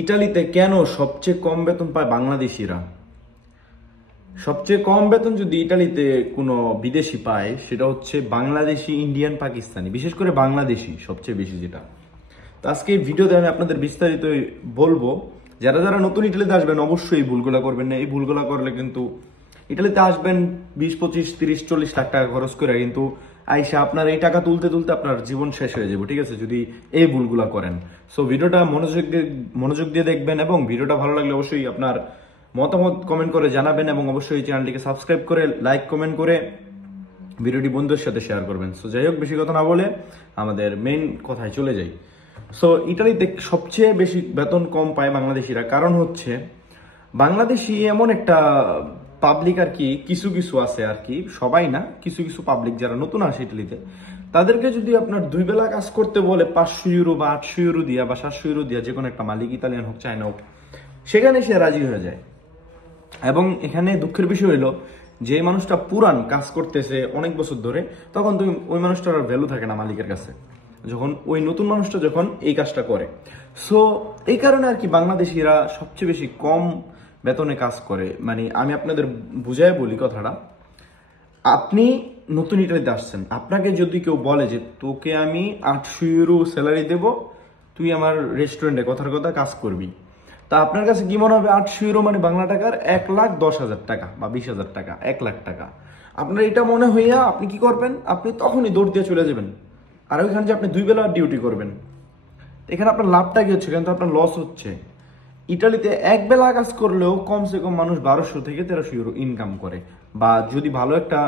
ইটালিতে কেন সবচেয়ে কম বেতন পায় বাংলাদেশিরা? সবচেয়ে কম বেতন যদি ইটালিতে কোনো বিদেশি পায় সেটা হচ্ছে বাংলাদেশি, ইন্ডিয়ান, পাকিস্তানি, বিশেষ করে বাংলাদেশি সবচেয়ে বেশি যেটা। তো আজকে এই ভিডিওতে আমি আপনাদের বিস্তারিত বলবো। যারা যারা নতুন ইটালিতে আসবেন অবশ্যই এই ভুলগুলো করবেন না। এই ভুলগুলো করলে কিন্তু ইটালিতে আসবেন 20, 25, 30, 40 লাখ টাকা খরচ করে, কিন্তু আইসা আপনার এই টাকা তুলতে তুলতে আপনার জীবন শেষ হয়ে যাবে, ঠিক আছে, যদি এই ভুলগুলো করেন। সো ভিডিওটা মনোযোগ দিয়ে দেখবেন এবং ভিডিওটা ভালো লাগলে অবশ্যই আপনার মতামত কমেন্ট করে জানাবেন এবং অবশ্যই চ্যানেলটিকে সাবস্ক্রাইব করে লাইক কমেন্ট করে ভিডিওটি বন্ধুদের সাথে শেয়ার করবেন। সো যাই হোক, বেশি কথা না বলে আমাদের মেইন কথায় চলে যাই। সো ইটালিতে সবচেয়ে বেশি বেতন কম পায় বাংলাদেশিরা, কারণ হচ্ছে বাংলাদেশি এমন একটা পাবলিক আর কি, কিছু কিছু আছে আর কি, সবাই না, কিছু কিছু পাবলিক যারা নতুন আসে ইটালিতে, তাদেরকে যদি আপনার 2 বেলা কাজ করতে বলে 500 ইউরো বা 800 ইউরো দিয়া বা 700 ইউরো দিয়া, যে কোনো একটা মালিক, ইতালিয়ান হোক চায়না হোক, সেখানে সে রাজি হয়ে যায়। এবং এখানে দুঃখের বিষয় হলো, যে মানুষটা পুরান কাজ করতেছে অনেক বছর ধরে, তখন তুমি ওই মানুষটার ভ্যালু থাকে না মালিকের কাছে, যখন ওই নতুন মানুষটা যখন এই কাজটা করে। সো এই কারণে আর কি বাংলাদেশিরা সবচেয়ে বেশি কম বেতনে কাজ করে। মানে আমি আপনাদের বুঝাই বলি কথাটা, আপনি নতুন ইটালিতে আসছেন, আপনাকে যদি কেউ বলে যে তোকে আমি 800 ইউরো স্যালারি দেব, তুই আমার রেস্টুরেন্টে কথার কথা কাজ করবি, তা আপনার কাছে কি মনে হবে? 800 ইউরো মানে বাংলা টাকার 1,10,000 টাকা বা 20,000 টাকা, 1 লাখ টাকা। আপনার এটা মনে হইয়া আপনি কি করবেন? আপনি তখনই দৌড় দিয়ে চলে যাবেন। আর ওইখানে যে আপনি 2 বেলা ডিউটি করবেন, এখানে আপনার লাভটা কি হচ্ছে? কিন্তু আপনার লস হচ্ছে। ইটালিতে 1 বেলা কাজ করলেও কমসে কম মানুষ 1200 থেকে 1300 ইউরো ইনকাম করে, বা যদি ভালো একটা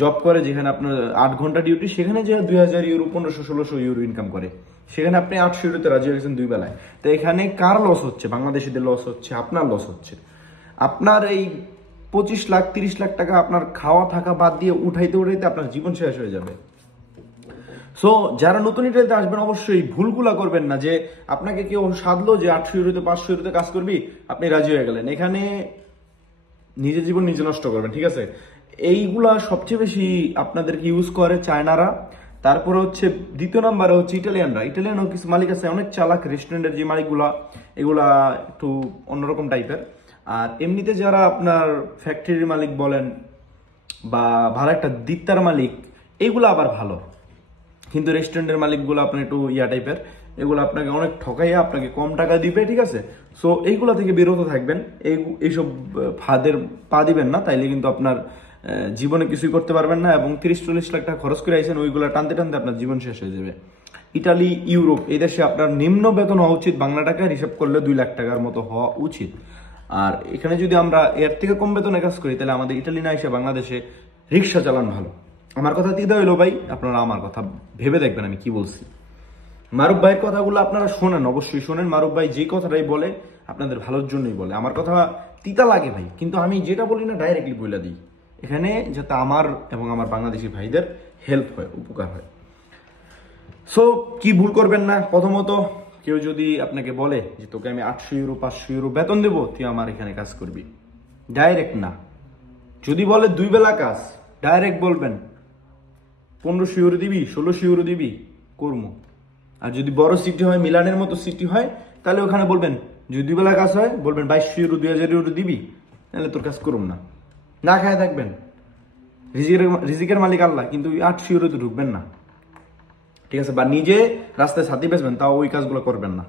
জব করে যেখানে আপনার 8 ঘন্টা ডিউটি, সেখানে যে 2000 ইউরো, 1500-1600 ইউরো ইনকাম করে, সেখানে আপনি 800 ইউরোতে রাজি হয়ে গেছেন 2 বেলায়। তো এখানে কার লস হচ্ছে? বাংলাদেশিদের লস হচ্ছে, আপনার লস হচ্ছে। আপনার এই 25 লাখ 30 লাখ টাকা আপনার খাওয়া থাকা বাদ দিয়ে উঠাইতে উঠাইতে আপনার জীবন শেষ হয়ে যাবে। সো যারা নতুন ইটালিতে আসবেন অবশ্যই ভুলগুলা করবেন না, যে আপনাকে কেউ সাধলো যে 800 ইউরোতে 500 ইউরোতে কাজ করবি, আপনি রাজি হয়ে গেলেন, এখানে নিজের জীবন নিজে নষ্ট করবেন, ঠিক আছে। এইগুলা সবচেয়ে বেশি আপনাদেরকে ইউজ করে চায়নারা। তারপরে হচ্ছে দ্বিতীয় নাম্বারে হচ্ছে ইটালিয়ানরা। ইটালিয়ানও কিছু মালিক আছে অনেক চালাক, রেস্টুরেন্টের যে মালিকগুলা, এগুলা একটু অন্যরকম টাইপের। আর এমনিতে যারা আপনার ফ্যাক্টরির মালিক বলেন বা ভালো একটা দিকতার মালিক, এইগুলো আবার ভালো। কিন্তু রেস্টুরেন্টের মালিকগুলো আপনার একটু ইয়া টাইপের, এগুলো আপনাকে অনেক ঠকাইয়া আপনাকে কম টাকা দিবে, ঠিক আছে। সো এইগুলা থেকে বিরত থাকবেন, এইসব ফাঁদের পা দিবেন না, তাইলে কিন্তু আপনার জীবনে কিছুই করতে পারবেন না, এবং 30-40 লাখ টাকা খরচ করে আইসেন, ওইগুলো টানতে টানতে আপনার জীবন শেষ হয়ে যাবে। ইটালি, ইউরোপ, এই দেশে আপনার নিম্ন বেতন হওয়া উচিত বাংলা টাকায় হিসাব করলে 2 লাখ টাকার মতো হওয়া উচিত। আর এখানে যদি আমরা এর থেকে কম বেতনে কাজ করি, তাহলে আমাদের ইটালি না এসে বাংলাদেশে রিক্সা চালান ভালো। আমার কথা তিদা হইলো ভাই, আপনারা আমার কথা ভেবে দেখবেন আমি কি বলছি। মারুফ ভাইয়ের কথাগুলো আপনারা শোনেন, অবশ্যই শোনেন। মারুফ ভাই যে কথাটাই বলে আপনাদের ভালোর জন্যই বলে। আমার কথা তিতা লাগে ভাই, কিন্তু আমি যেটা বলি না ডাইরেক্টলি বলে দিই, এখানে যাতে আমার এবং আমার বাংলাদেশি ভাইদের হেল্প হয়, উপকার হয়। সো কি ভুল করবেন না, প্রথমত কেউ যদি আপনাকে বলে যে তোকে আমি 800 ইউরো 500 ইউরো বেতন দেবো, তুই আমার এখানে কাজ করবি, ডাইরেক্ট না। যদি বলে 2 বেলা কাজ, ডাইরেক্ট বলবেন 1500 ইউরো দিবি, 1600 ইউরো দিবি, কর্ম। আর যদি বড় সিটি হয়, মিলানের মতো সিটি হয়, তাহলে ওখানে বলবেন, যদি 2 বেলা কাজ হয় বলবেন 2200 ইউরো 2000 ইউরো দিবি, তাহলে তোর কাজ করুম না, না খায় থাকবেন। রিজিকের মালিক আল্লাহ, কিন্তু 800 ইউরোতে ঢুকবেন না, ঠিক আছে। বা নিজে রাস্তায় ছাতি বেচবেন, তাও ওই কাজগুলো করবেন না,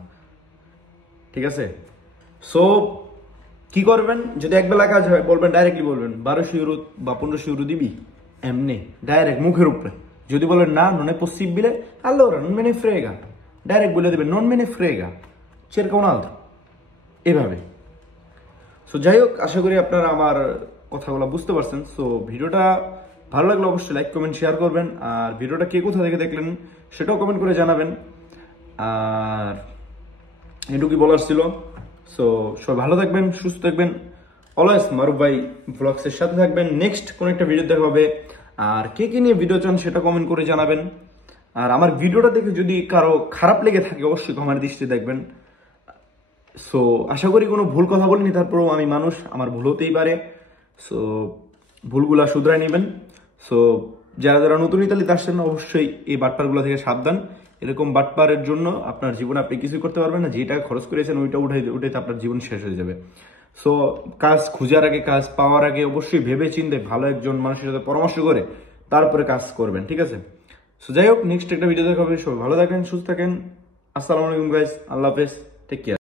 ঠিক আছে। সো কি করবেন? যদি 1 বেলা কাজ হয় বলবেন, ডাইরেক্টলি বলবেন 1200 ইউরো বা 1500 ইউরো দিবি, এমনি ডাইরেক্ট মুখের উপরে। যদি বলেন না, non è possibile, allora non me ne frega, direct বলে দেবেন non me ne frega, cerca un altro, এভাবে। সো যাই হোক, আশা করি আপনারা আমার কথাগুলো বুঝতে পারছেন। সো ভিডিওটা ভালো লাগলে অবশ্যই লাইক কমেন্ট শেয়ার করবেন, আর ভিডিওটা কে কোথা থেকে দেখলেন সেটাও কমেন্ট করে জানাবেন। আর এটুকুই বলার ছিল। সো সবাই ভালো থাকবেন, সুস্থ থাকবেন, অলওয়েজ মারুফ ভাই ব্লগসের সাথে থাকবেন। নেক্সট কোন একটা ভিডিও দেখা হবে। আর কে কে নিয়ে ভিডিও চান সেটা কমেন্ট করে জানাবেন। আর আমার ভিডিওটা দেখে যদি কারো খারাপ লেগে থাকে অবশ্যই কমেন্ট দৃষ্টিতে দেখবেন। সো আশা করি কোনো ভুল কথা বলিনি, তারপরেও আমি মানুষ, আমার ভুল হতেই পারে। সো ভুলগুলা শুধরাই নেবেন। সো যারা যারা নতুন ইতালিতে আসছেন অবশ্যই এই বাটপারগুলো থেকে সাবধান। এরকম বাটপারের জন্য আপনার জীবনে আপনি কিছুই করতে পারবেন না। যেটা খরচ করেছেন ওইটা উঠাইতে আপনার জীবন শেষ হয়ে যাবে। সো কাজ খোঁজার আগে, কাজ পাওয়ার আগে অবশ্যই ভেবে চিন্তে ভালো একজন মানুষের সাথে পরামর্শ করে তারপরে কাজ করবেন, ঠিক আছে? সো যাই হোক, নেক্সট একটা ভিডিও দেখা হবে। সবাই ভালো থাকেন, সুস্থ থাকেন। আসসালামু আলাইকুম গাইস, আল্লাহ হাফেজ, টেক কেয়ার।